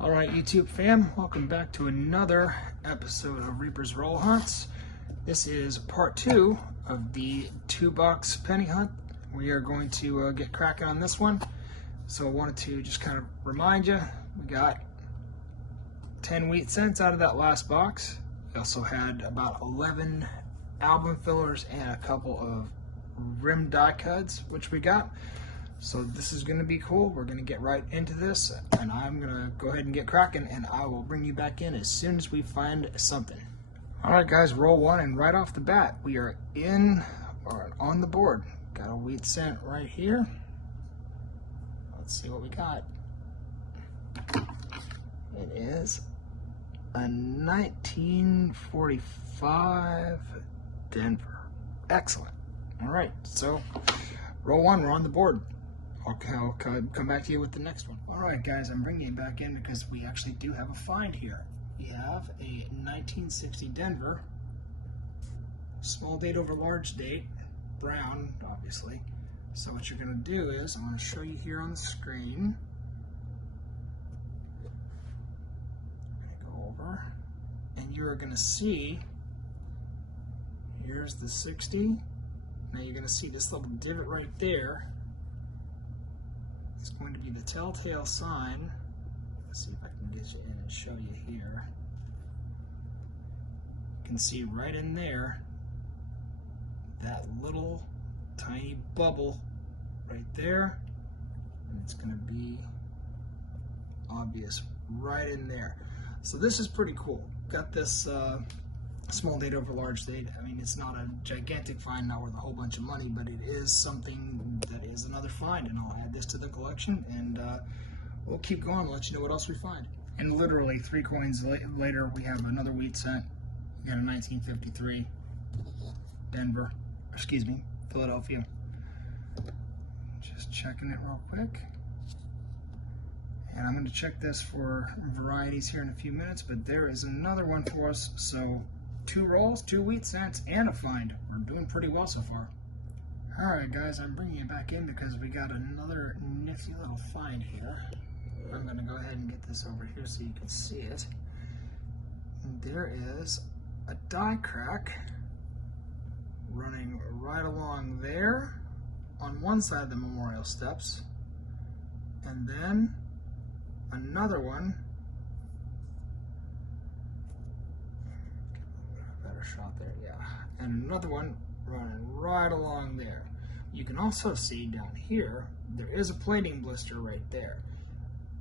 Alright YouTube fam, welcome back to another episode of Reaper's Roll Hunts. This is part 2 of the 2-box penny hunt. We are going to get cracking on this one. So I wanted to just kind of remind you, we got 10 wheat cents out of that last box. We also had about 11 album fillers and a couple of rim die cuts, which we got. So this is going to be cool. We're going to get right into this, and I'm going to go ahead and get cracking, and I will bring you back in as soon as we find something. Alright guys, roll one, and right off the bat, we are in, or on the board. Got a wheat cent right here. Let's see what we got. It is a 1945 Denver. Excellent. Alright, so roll one, we're on the board. Okay, I'll come back to you with the next one. Alright guys, I'm bringing you back in because we actually do have a find here. We have a 1960 Denver, small date over large date, brown obviously. So what you're going to do is, I'm going to show you here on the screen. I'm going to go over, and you're going to see, here's the 60. Now you're going to see this little divot right there. It's going to be the telltale sign. Let's see if I can get you in and show you here. You can see right in there that little tiny bubble right there, and it's going to be obvious right in there. So this is pretty cool. Got this small date over large date. I mean, it's not a gigantic find, not worth a whole bunch of money, but it is something that is another find, and I'll add this to the collection, and we'll keep going and let you know what else we find. And literally 3 coins later, we have another wheat cent. We got a 1953 Denver, excuse me, Philadelphia. Just checking it real quick. And I'm going to check this for varieties here in a few minutes, but there is another one for us. So 2 rolls, 2 wheat cents, and a find. We're doing pretty well so far. Alright guys, I'm bringing you back in because we got another nifty little find here. I'm going to go ahead and get this over here so you can see it. And there is a die crack running right along there on one side of the memorial steps, and then another one, better shot there, yeah, and another one running right along there. You can also see down here, there is a plating blister right there.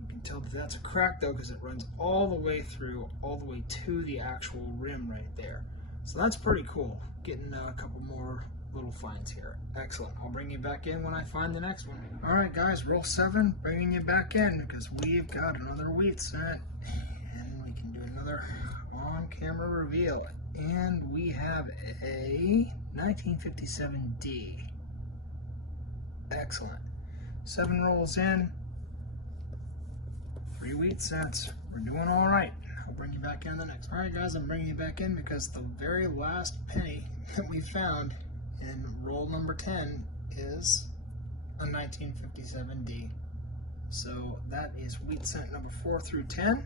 You can tell that that's a crack though, because it runs all the way through, all the way to the actual rim right there. So that's pretty cool. Getting a couple more little finds here. Excellent. I'll bring you back in when I find the next one. Alright guys, roll 7, bringing you back in because we've got another wheat cent, and we can do another on-camera reveal. And we have a 1957D. Excellent. 7 rolls in, 3 wheat cents. We're doing all right. I'll bring you back in the next. Alright guys, I'm bringing you back in because the very last penny that we found in roll number 10 is a 1957D. So that is wheat cent number 4 through 10.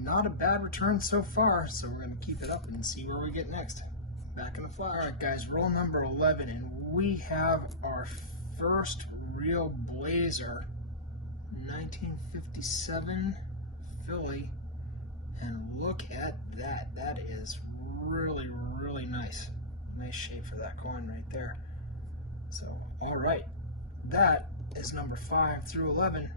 Not a bad return so far, so we're going to keep it up and see where we get next. Back in the flash. Alright guys, roll number 11, and we have our first real blazer, 1957 Philly, and look at that. That is really, really nice. Nice shape for that coin right there. So, alright, that is number 5 through 11,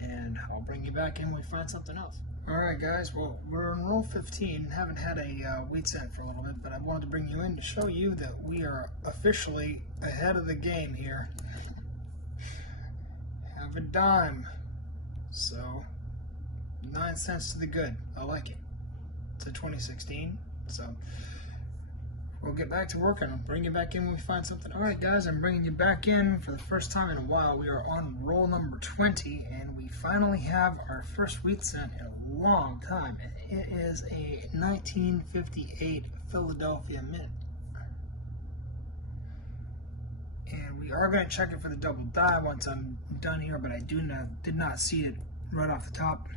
and I'll bring you back in when we find something else. Alright guys, well, we're on roll 15, haven't had a wheat cent for a little bit, but I wanted to bring you in to show you that we are officially ahead of the game here. Have a dime, so 9 cents to the good. I like it. to 2016. So we'll get back to work and I'll bring you back in when we find something. All right, guys, I'm bringing you back in for the first time in a while. We are on roll number 20, and we finally have our first wheat scent in a long time. It is a 1958 Philadelphia Mint. And we are going to check it for the double dye once I'm done here, but I did not see it right off the top.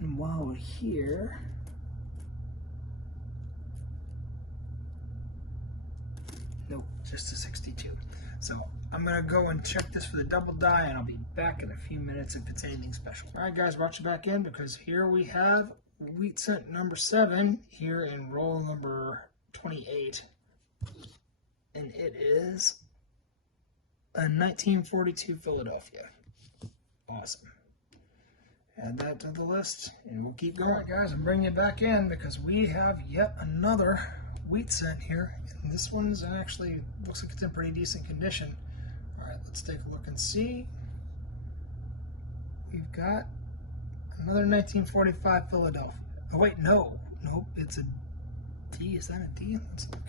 And while we're here, nope, just a 62. So I'm going to go and check this for the double dye, and I'll be back in a few minutes if it's anything special. All right, guys, watch it back in, because here we have wheat scent number 7 here in roll number 28. And it is a 1942 Philadelphia. Awesome. Add that to the list, and we'll keep going. All right, guys, I'm bringing it back in because we have yet another wheat scent here. And this one's actually, looks like it's in pretty decent condition. All right, let's take a look and see. We've got another 1945 Philadelphia. Oh, wait, no. Nope, it's a D. Is that a D? Let's look.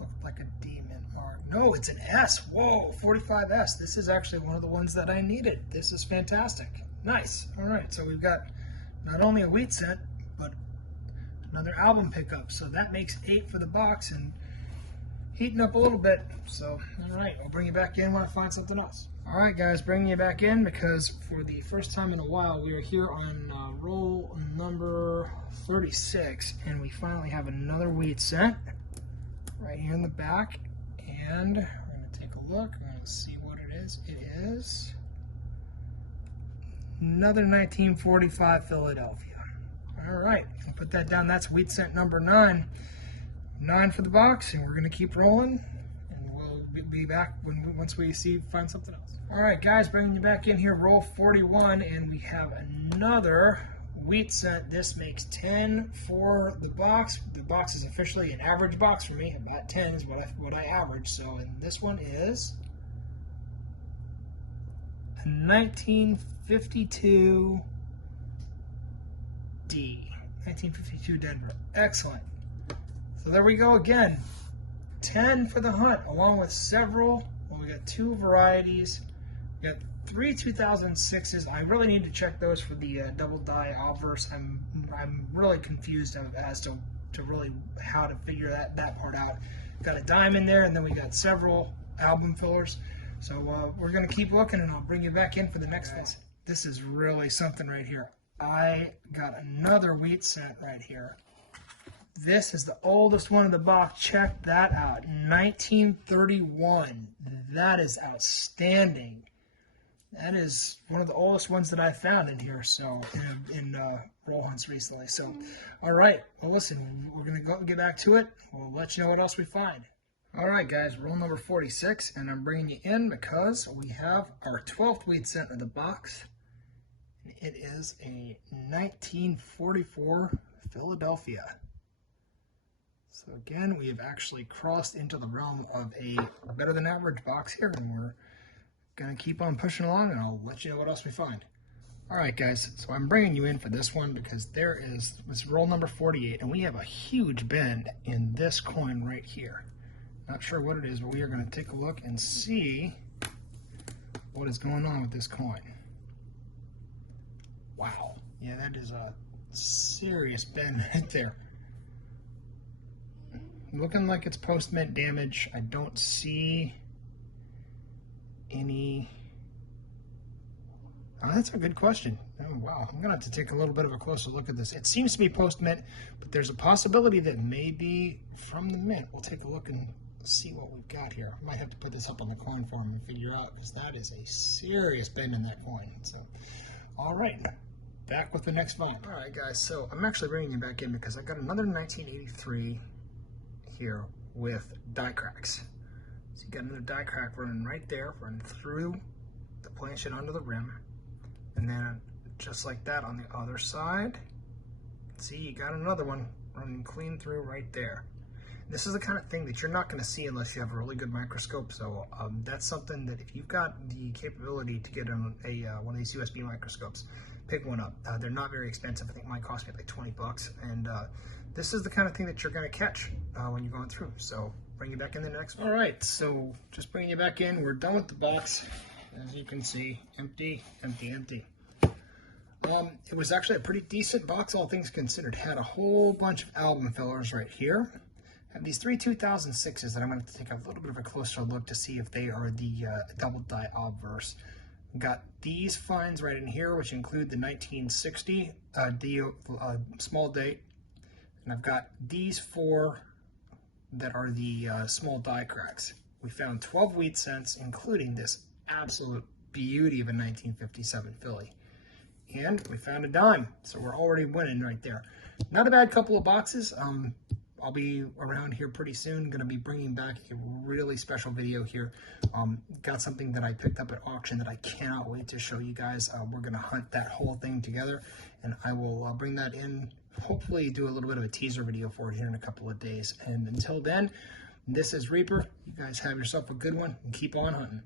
Looked like a D mint mark. No, it's an S. Whoa, 45S. This is actually one of the ones that I needed. This is fantastic. Nice. All right, so we've got not only a wheat scent, but another album pickup. So that makes 8 for the box and heating up a little bit. So, all right, I'll bring you back in when I find something else. All right, guys, bringing you back in because for the first time in a while, we are here on roll number 36, and we finally have another wheat scent right here in the back, and we're going to take a look. We're going to see what it is. It is another 1945 Philadelphia. All right, I'll put that down. That's wheat scent number 9. 9 for the box, and we're going to keep rolling, and we'll be back once we find something else. All right, guys, bringing you back in here, roll 41, and we have another wheat scent. This makes 10 for the box. The box is officially an average box for me. About 10 is what I average. So, and this one is a 1952 D. 1952 Denver. Excellent. So there we go again. 10 for the hunt, along with several. Well, we got 2 varieties. We got 3 2006s. I really need to check those for the double dye obverse. I'm really confused as to really how to figure that part out. Got a dime in there, and then we got several album fillers. So we're gonna keep looking, and I'll bring you back in for the next one. This is really something right here. I got another wheat scent right here. This is the oldest one in the box. Check that out. 1931. That is outstanding. That is one of the oldest ones that I found in here, so in roll hunts recently. So, all right. Well, listen, we're going to go get back to it. We'll let you know what else we find. All right, guys, roll number 46, and I'm bringing you in because we have our 12th wheat scent in the box. It is a 1944 Philadelphia. So again, we have actually crossed into the realm of a better than average box here, and we're going to keep on pushing along, and I'll let you know what else we find. All right, guys, so I'm bringing you in for this one because this roll number 48, and we have a huge bend in this coin right here. Not sure what it is, but we are going to take a look and see what is going on with this coin. Wow. Yeah, that is a serious bend right there. Looking like it's post-mint damage. I don't see any... Oh, that's a good question. Oh, wow. I'm going to have to take a little bit of a closer look at this. It seems to be post-mint, but there's a possibility that it may be from the mint. We'll take a look and see what we've got here. I might have to put this up on the coin form and figure out, because that is a serious bend in that coin. So, all right. Back with the next find. All right, guys. So I'm actually bringing you back in because I got another 1983 here with die cracks. So you got another die crack running right there, running through the planchet onto the rim, and then just like that on the other side, see, you got another one running clean through right there. This is the kind of thing that you're not going to see unless you have a really good microscope. So that's something that if you've got the capability to get on one of these USB microscopes, pick one up. They're not very expensive. I think mine cost me like 20 bucks. And this is the kind of thing that you're going to catch when you're going through. So bring you back in the next one. All right, so just bringing you back in. We're done with the box. As you can see, empty, empty, empty. It was actually a pretty decent box, all things considered. Had a whole bunch of album fillers right here. Have these 3 2006s that I'm going to take a little bit of a closer look to see if they are the double die obverse. Got these finds right in here, which include the 1960 small date, and I've got these 4 that are the small die cracks. We found 12 wheat cents, including this absolute beauty of a 1957 Philly. And we found a dime, so we're already winning right there. Not a bad couple of boxes. I'll be around here pretty soon. Going to be bringing back a really special video here. Got something that I picked up at auction that I cannot wait to show you guys. We're going to hunt that whole thing together, and I will bring that in, hopefully do a little bit of a teaser video for it here in a couple of days. And until then, this is Reaper. You guys have yourself a good one, and keep on hunting.